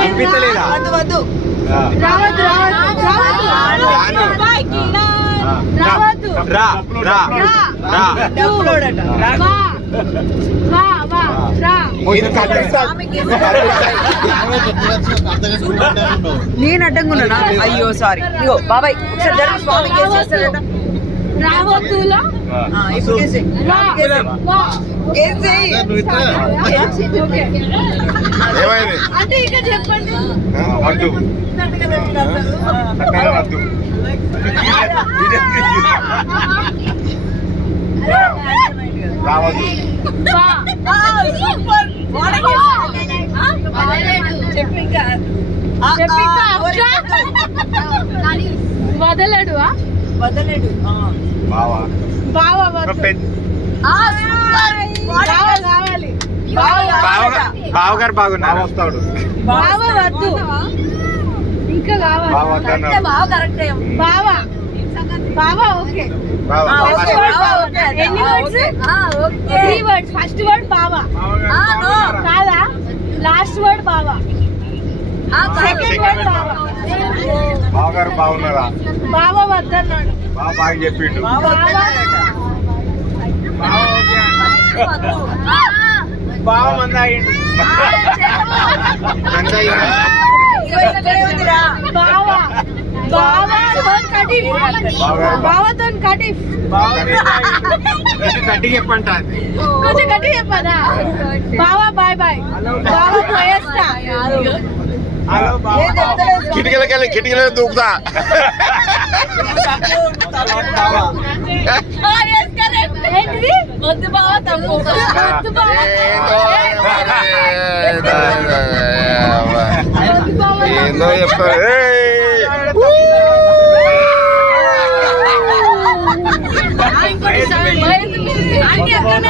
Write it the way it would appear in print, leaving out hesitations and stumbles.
అనిపించలేదా? నేను అడ్డంగా ఉన్నానా? అయ్యో సారీ. ఇగో బాబాయ్ ఒకసారి జరిగి స్వామి కేసు చేస్తాడట. రావద్దులో అంటే ఇక చెప్పండి. వదలడు వదలడు బావా కావాలి. బావగారు బాగున్నారు. వస్తాడు బావ వద్దు ఇంకా కావాలి. బావా ఓకే. ఎన్ని వర్డ్స్? 3 వర్డ్స్. ఫస్ట్ వర్డ్ బావా కాదా? లాస్ట్ వర్డ్ బావా. సెకండ్ వర్డ్ బావా. బావగారు బాగున్నారా? బావా వద్దన్నాడు. బాగా చెప్పిండు. బావ మందాగిండు. బావతో కటిఫ్. గట్టి చెప్పంట. కొంచెం గట్టి చెప్పదా? బావా బాయ్ బాయ్. బావా పోయేస్తా. కిటికీలో దూకుతా. వద్దు బావా తప్పు. ఏందో చెప్తారు.